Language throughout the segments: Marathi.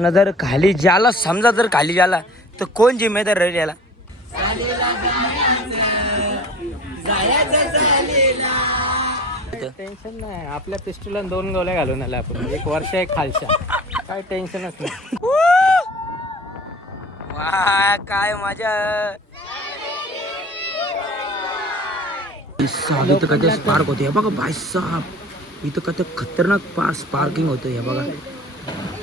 न जर खाली जाला समजा जर खाली जाला तर कोण जिम्मेदार राहील याला? टेन्शन नाही, आपल्या पिस्टूला 2 गोळ्या घालून आल्या आपण, 1 वर्ष 1 खालच्या, काय टेन्शनच नाही. वा काय मजा. इथं कधी स्पार्क होते हे बघा भाई साहब, इथं कधी खतरनाक स्पार्किंग होतं हे बघा.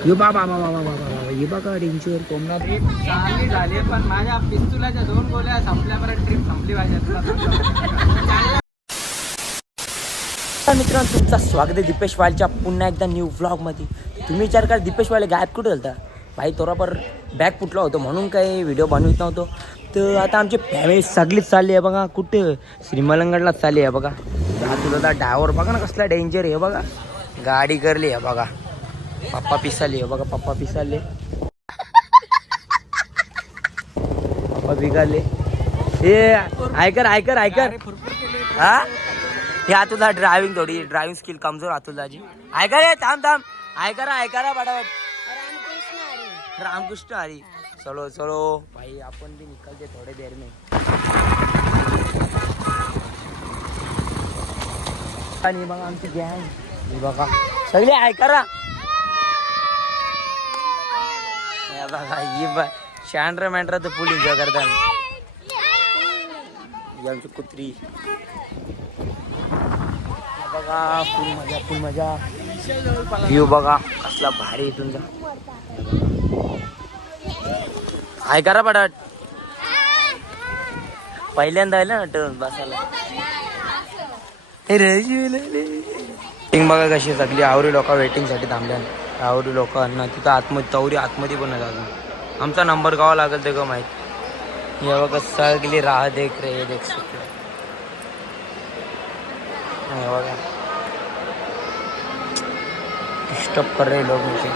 हे बाबा हे बघा डेंजर कोंबडा. ट्रिप चांगली झाली पण माझ्या पिस्तुलाच्या 2 गोळ्या संपल्यापर्यंत ट्रिप संपली पाहिजे. मित्रांनो तुमचं स्वागत आहे दीपेश वालच्या पुन्हा एकदा न्यू व्लॉगमध्ये. तुम्ही विचार करा दीपेश वाले गायब कुठे झालता भाई? तोरापर बॅग फुटला होतं म्हणून काही व्हिडिओ बनवित नव्हतो. तर आता आमची फॅमिली सगळीच चालली आहे बघा. कुठे? श्रीमलंगडलाच चालली आहे बघा. तुझा ड्रायव्हर बघा ना कसला डेंजर आहे बघा. गाडी करली आहे बघा. पप्पा पिसाले आहे बघा. पप्पा पिसाले, पप्पा बिगाले. हे ऐकर ऐकर ऐकर हा हे अतुलदा ड्रायव्हिंग थोडी ड्रायव्हिंग स्किल कमजोर अतुलदाची. ऐका रे थांब थांब ऐका बडावट. रामकृष्ण हरी. चलो चलो भाई आपण भी निकलते थोडे देर में. आणि बघा आमची गँग ही बघा सगळे ऐका बघा. ही शांड्रा मँड्रा तर फुल एन्जॉय करतात. आमची कुत्री बघा. फुल मजा व्ह्यू बघा कसला भारी तुमचा. ऐका रा पटाट. पहिल्यांदा आलं ना टर्न बसायला. वेटिंग बघा कशी सगळी आवरी लोक वेटिंग साठी थांबल्या. आवरी लोकांना तिथं आतमध्ये तवरी आतमध्ये पण अजून आमचा नंबर गावा लागेल ते का माहित. हे बघा सगळी राह देख रे देख सकते बघा. डिस्टर्ब कर रहे लोग मुझे.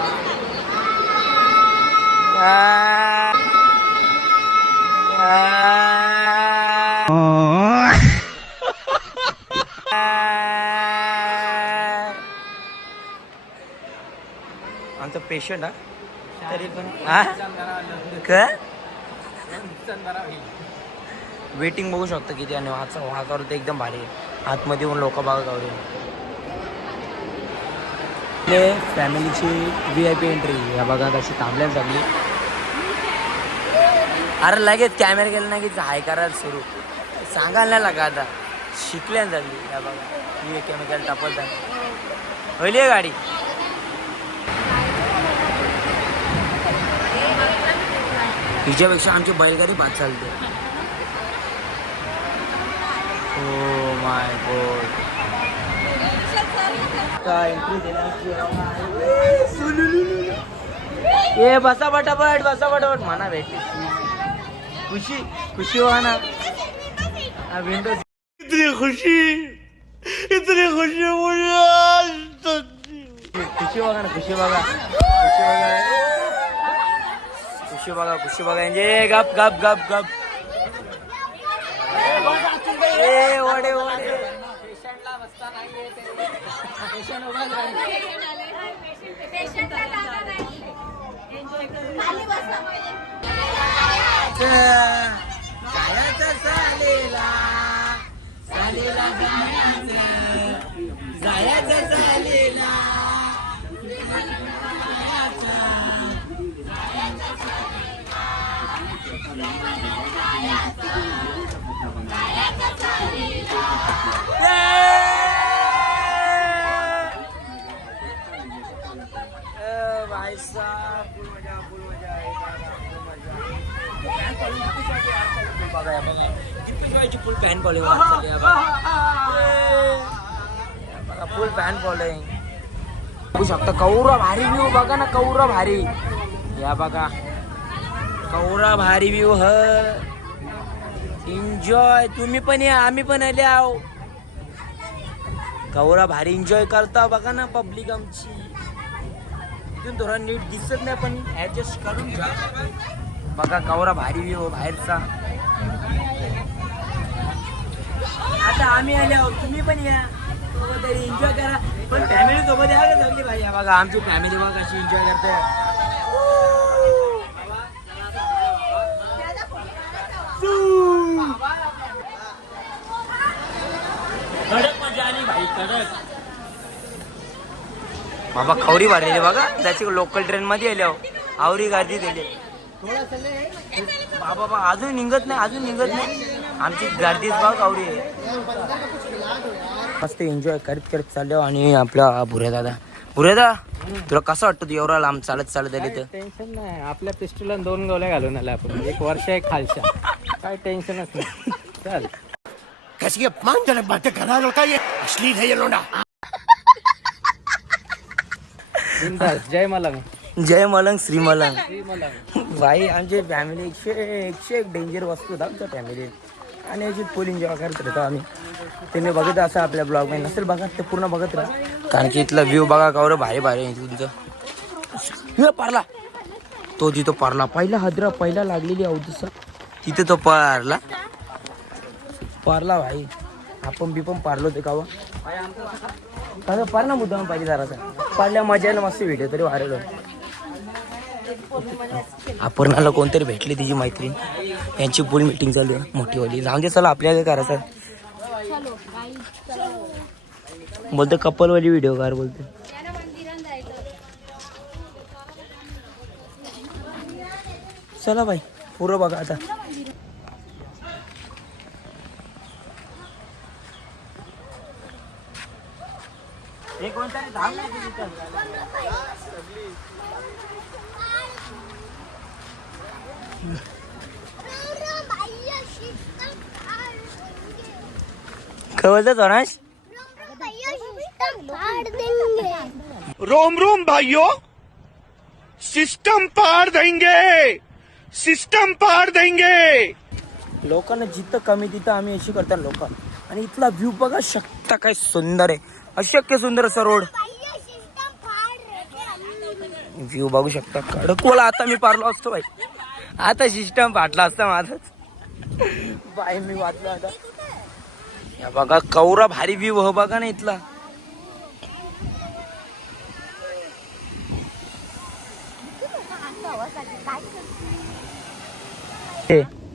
आमचा पेशंट हा तरी पण का वेटिंग बघू शकतो किती. आणि वातावरण तर एकदम भारी आहे. आतमध्ये येऊन लोक बघा गावले. फॅमिलीची VIP एंट्री या बघा कशी थांबल्या सगळी. अरे लगेच कॅमेरा गेला ना की हाय करायला सुरू सांगायला नाही लागा. आता शिकल्या झाली या बघा. मी केमिकल टापलता होईल गाडी. हिच्यापेक्षा आमची बैलगाडी बाद चालते. Oh my God. ए बसा पटापट म्हणा भेटली. खुशी हो ना. विंडो इतनी खुशी बघा म्हणजे गप गप गप गप. ए ओढे पेशंटला बसता नाही पेशंट उभा भाई साहब फुल मजा फुल फॅन फॉलोइंग फुल फॅन फॉलोइंग बघू शकता. कौरा भारी व्ह्यू बघा ना. कौरा भारी या बघा. कौरा भारी व्ह्यू ह. एन्जॉय तुम्ही पण या आम्ही पण आले आहो. कौरा भारी एन्जॉय करता बघा ना. पब्लिक आमची इथून थोडा नीट दिसत नाही पण ऍडजस्ट करून जा बघा. कौरा भारी व्ह्यू बाहेरचा. आता आम्ही आले आहोत तुम्ही पण या तरी एन्जॉय करा. पण फॅमिली सोबत या का सगळी भाई. बघा आमची फॅमिली बघा कशी एन्जॉय करते. बाबा खवरी भरलेली बघा त्याची लोकल ट्रेन मध्ये आले आवरी गर्दी दिली बाबा अजून निघत नाही आमची गर्दीच बघ आवरी आहे मस्त एन्जॉय करत चाललो आणि आपला भुऱ्या तुला कसं वाटतं तू एवढा लांब चालत आली तर टेन्शन नाही आपल्या पिस्टलला 2 गोळ्या घालून आला आपण एक वर्ष आहे खालच्या काय टेन्शनच नाही चल कैसी अपमानजनक बातें कर रहा है लड़का, ये अश्लील है ये लोंडा। बिंदास जय मलंग श्री मलंग भाई आमची फॅमिली एकशे एक डेंजर वस्तू होता आमच्या फॅमिलीत आणि याची फुल एन्जॉय करत राहतो आम्ही तुम्ही बघत असं आपल्या ब्लॉग मध्ये नसेल बघा ते पूर्ण बघत राहा कारण की इथला व्ह्यू बघा कावर भारी आहे तुमचं पारला तो तिथं पारला पहिला लागलेली अवधूसा तिथे तो पारला भाई आपण बी पण पारलो ते कावा पार ना मुद्दाम पाहिजे जरासा पारल्या मजा यायला मस्त व्हिडिओ तरी वाढलो अपर्णाला कोणतरी भेटली तिची मैत्रीण यांची फुल मीटिंग चालू आहे मोठीवाली जाऊन दे चला आपल्याला काय करायचं बोलते कपलवाली व्हिडिओ कार बोलते चला भाई पुरं बघा आता कवलचा सोनाश रोम रोम भाइयों, सिस्टम पार देंगे। लोकांना जिथं कमी तिथं आम्ही अशी करतात लोक आणि इथला व्ह्यू बघा शकता काय सुंदर आहे अशक्य सुंदर असा रोड व्ह्यू बघू शकता कडकवाला आता मी पारलो असतो भाई आता सिस्टम फाटला असता माझाच बाई मी वाचलो आता या बघा कवरा भारी व्ह्यू हो बघा ना इथला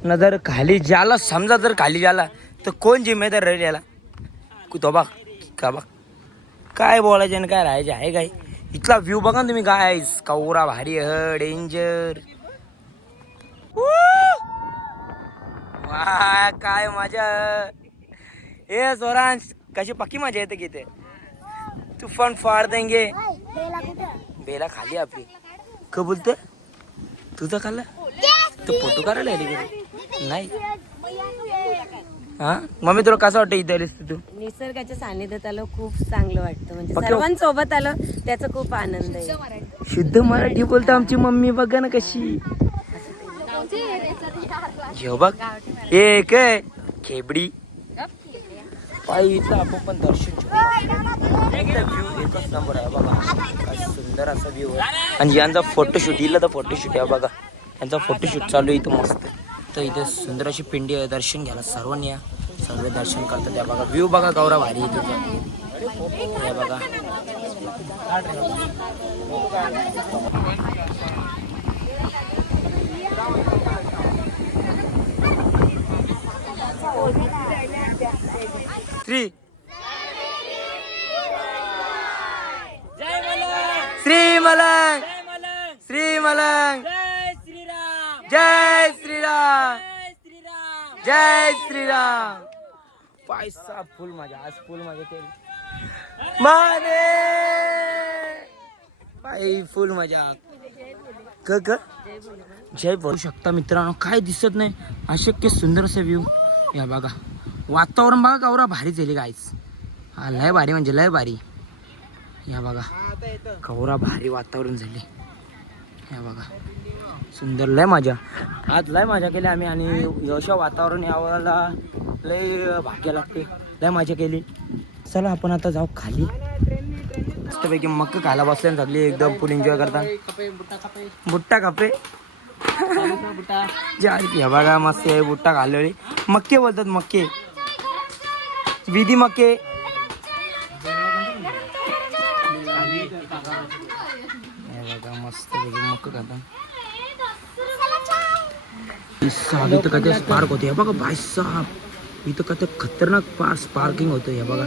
नजर खाली जाला समजा जर खाली जाला तर कोण जिम्मेदार राहील याला तो बघ का बघ काय बोलायचे आणि काय राहायचे आहे काय इथला व्ह्यू बघा ना तुम्ही काय कवरा भारी डेंजर वा काय मजा ए सोरांश कशी पक्की मजा येते किती तुफान फाड देंगे बेला खाली आपली का बोलते तुझा खाल्ला तू फोटो काढायला आली नाही हा मम्मी तुला कसं वाटतं इथे आलीस तू निसर्गाच्या सानिध्यात आलं खूप चांगलं वाटतं म्हणजे सर्वांसोबत आलं त्याचा खूप आनंद आहे शुद्ध मराठी बोलतो आमची मम्मी बघा ना कशी बघ एक खेबडी पायी इथं आपण पण दर्शन व्ह्यू एकच नंबर आहे बघा सुंदर असा व्ह्यू आहे आणि यांचा फोटोशूट इला तर फोटोशूट आहे बघा यांचा फोटोशूट चालू आहे इथं मस्त तर इथे सुंदर अशी पिंडी आहे दर्शन घ्यायला सर्वांनी या सर्व दर्शन करतात या बघा व्ह्यू बघा गौरा भारी आहे तुझं बघा श्री मलंग श्री मलंग जय श्रीराम जय श्रीराम पैसा फुल मजा आज फुल मजा केली माने पाय फुल मजा क जय बोलू शकता मित्रांनो काय दिसत नाही अशक्य सुंदर असा व्ह्यू या बघा वातावरण बघा गौरा भारी झाली गायच हा लय भारी म्हणजे लय भारी या बघा गौरा भारी वातावरण झाले या बघा सुंदर लय मजा आज लय मजा केली आम्ही आणि अशा वातावरण यावेळेला लय भाग्य लागते लय मजा केली चला आपण आता जाऊ खाली मस्तपैकी मक्क खायला बसल्याने झाली एकदम फुल एन्जॉय करता बुट्टा खापे या बघा मस्त आहे बुट्टा खाल्लेली मक्के बोलतात मक्के विधी मक्के मस्त मक्क खाता इथं का स्पार्क होते बघा भाई साहब इथं का खतरनाक स्पार्किंग होतं हे बघा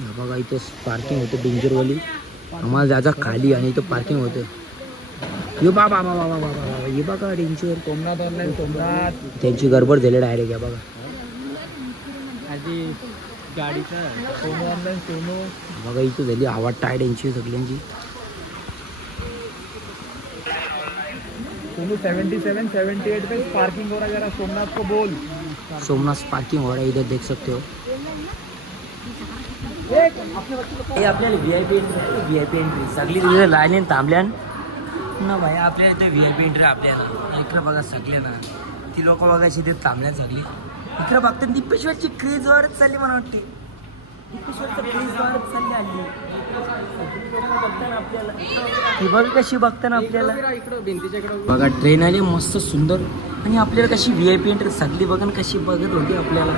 हे बघा इथं पार्किंग होतं डेंजरवाली, आम्हाला जायचा खाली आणि इथं पार्किंग होतं. ये बाबा बाबा बाबा बाबा ये बघा डेंजर. सोमनाथ ऑनलाईन सोमनाथ त्यांची गडबड झाली डायरेक्ट. या बघा आधी गाडीचा सोनू ऑनलाईन सोनू. बघा इथं झाली आवाज टायड यांची सगळ्यांची. सोनू 77 78 पे पार्किंग हो रहा जरा सोमनाथ को बोल. सोमनाथ पार्किंग हो रहा है इधर देख सकते हो. हे आपल्याला VIP एंट्री सगळी तिथे लाईन थांबल्यान ना भाई. आपल्याला इथे VIP एंट्री आपल्याला इकडं बघा सगळे ना ती लोक बघायची ते थांबल्यात सगळी. इकडं बघतात दीपेश्वरची क्रेज वाढत चालली मला वाटते. दीपेश्वरचं क्रेज वाढत चालली आली. आपल्याला ती बघ कशी बघताना आपल्याला. इकडं भिंतीच्या इकडं बघा ट्रेन आली मस्त सुंदर आणि आपल्याला कशी VIP एंट्री सगळी बघा ना कशी बघत होती आपल्याला.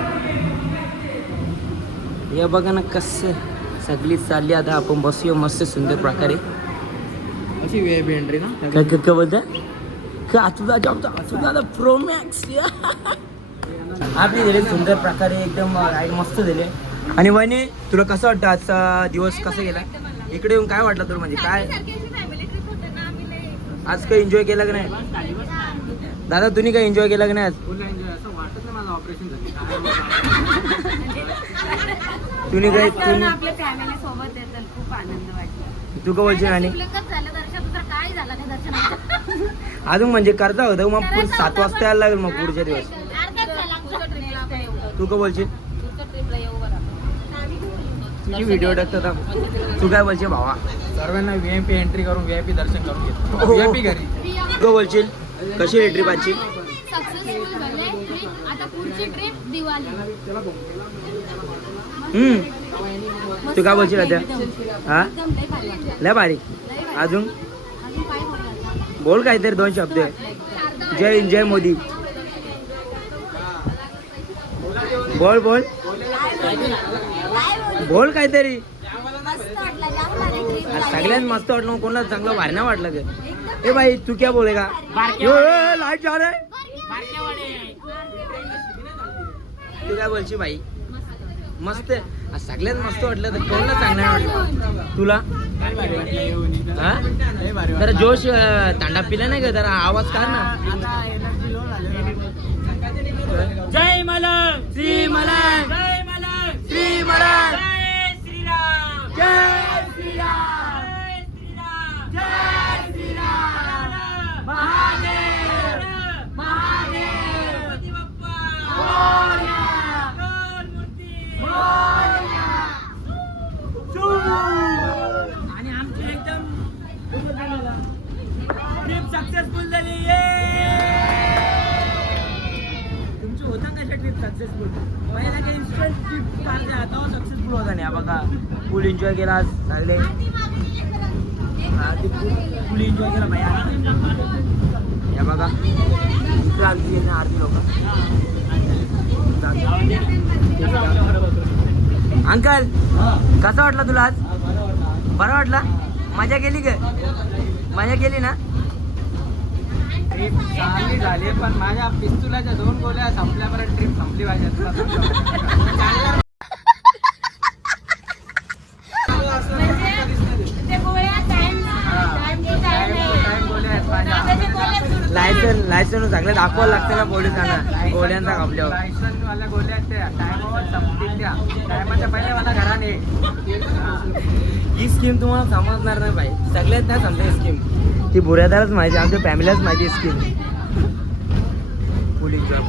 या बघा ना कसं सगळी चालली. आता आपण बसूया मस्त सुंदर प्रकारे. अशी VIP एंट्री ना. काय काय बोलता का तुझा प्रो मॅक्स आपली दिले सुंदर प्रकारे एकदम राईड मस्त दिले. आणि वहिनी तुला कसं वाटतं आजचा दिवस कसा गेला इकडे येऊन? काय वाटलं तुला म्हणजे काय आज काही एन्जॉय केला की नाही? दादा तुम्ही काही एन्जॉय केला की नाही आज? असं वाटत नाही माझं ऑपरेशन झालं. तुम्ही काही कारण आपल्या फॅमिली सोबत येतात खूप आनंद वाटला. तू का बोलशील? आणि काय झालं नाही दर्शन अजून म्हणजे करता होतं मग 7 वाजता यायला लागेल मग पुढच्या दिवस. तू का बोलशील? तुझी व्हिडिओ टाकतात तू काय बोलशील भावा? सर्वांना VIP एंट्री करून VIP दर्शन करून घेतो. हो. VIP घरी. तू का बोलशील कशी आहे ट्रिप आजची? सक्सेसफुल झाले ट्रिप. आता पुढची ट्रिप दिवाळी. तू काय बोलशील आता? हा लय भारी. अजून अजून काय बोलायचं? बोल काहीतरी 2 शब्द. जय हिंद जय मोदी बोल बोल बोल काहीतरी. सगळ्यात मस्त वाटलं मग कोणाला चांगलं भारी नाही वाटलं का? ए भाई तू क्या बोलेगा? लाईट जा रहा है. तू काय बोलशी भाई? मस्त सगळ्यात मस्त वाटलं तर कोणाला चांगलं नाही वाटलं तुला? हा जरा जोश तांडा पिला नाही का? जरा आवाज काढ ना. जय मलंग श्री मलंग जय मलंग श्री मलंग जय श्रीराम जय श्रीराम जय श्रीराम महादेव महादेव मोरया मोरया. आणि आमची एकदम ट्रिप सक्सेसफुल झाली. तुमची होता कशा ट्रिप सक्सेसफुल? पहिला काही इन्स्टंट ट्रिप काढल्या आता सक्सेसफुल होता नाही. बघा फुल एन्जॉय केला सगळे. फुल एन्जॉय केला भाई. या बघा इकडे आरती लोक. अंकल कसा वाटला तुला आज? बरं वाटला? मजा केली का? मजा केली ना? ट्रिप चांगली झाली पण माझ्या पिस्तुलाच्या 2 गोळ्या संपल्यापर्यंत ट्रिप संपली पाहिजे. लायसन चांगलं दाखवायला लागतं ना पोलिसांना गोळ्यांचा आपल्यावर. लायसन वाल्या गोळ्या त्या टायमावर संपतील. त्या टायमाच्या पहिले मला घराने. ही स्कीम तुम्हाला समजणार नाही भाई. सगळ्यात नाही समजा स्कीम ती बुऱ्यादारच माहिती. आमच्या फॅमिलीलाच माहिती स्कीम. फुल एन्जॉय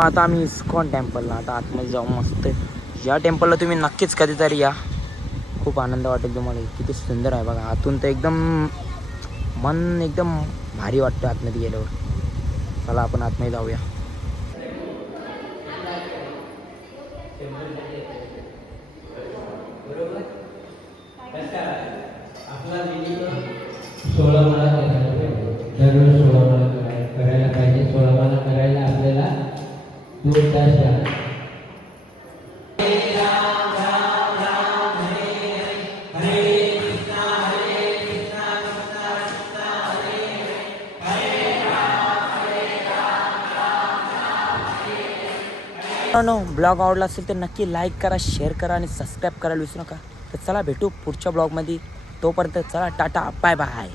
आता आम्ही इस्कॉन टेम्पलला आता आतमध्ये जाऊ मस्त. या टेम्पलला तुम्ही नक्कीच कधीतरी या. खूप आनंद वाटेल तुम्हाला. किती सुंदर आहे बघा. आतून तर एकदम मन एकदम भारी वाटतं आतमध्ये गेल्यावर. चला आपण आतमध्ये जाऊया. दररोज 16 माळा करायला पाहिजे. 16 माळा करायला आपल्याला 2 तास लागतात. मित्रांनो ब्लॉग आवडला असेल तर नक्की लाईक करा, शेअर करा आणि सबस्क्राईब करायला विसरू नका. तर चला भेटू पुढच्या ब्लॉगमध्ये. तोपर्यंत चला टाटा बाय बाय.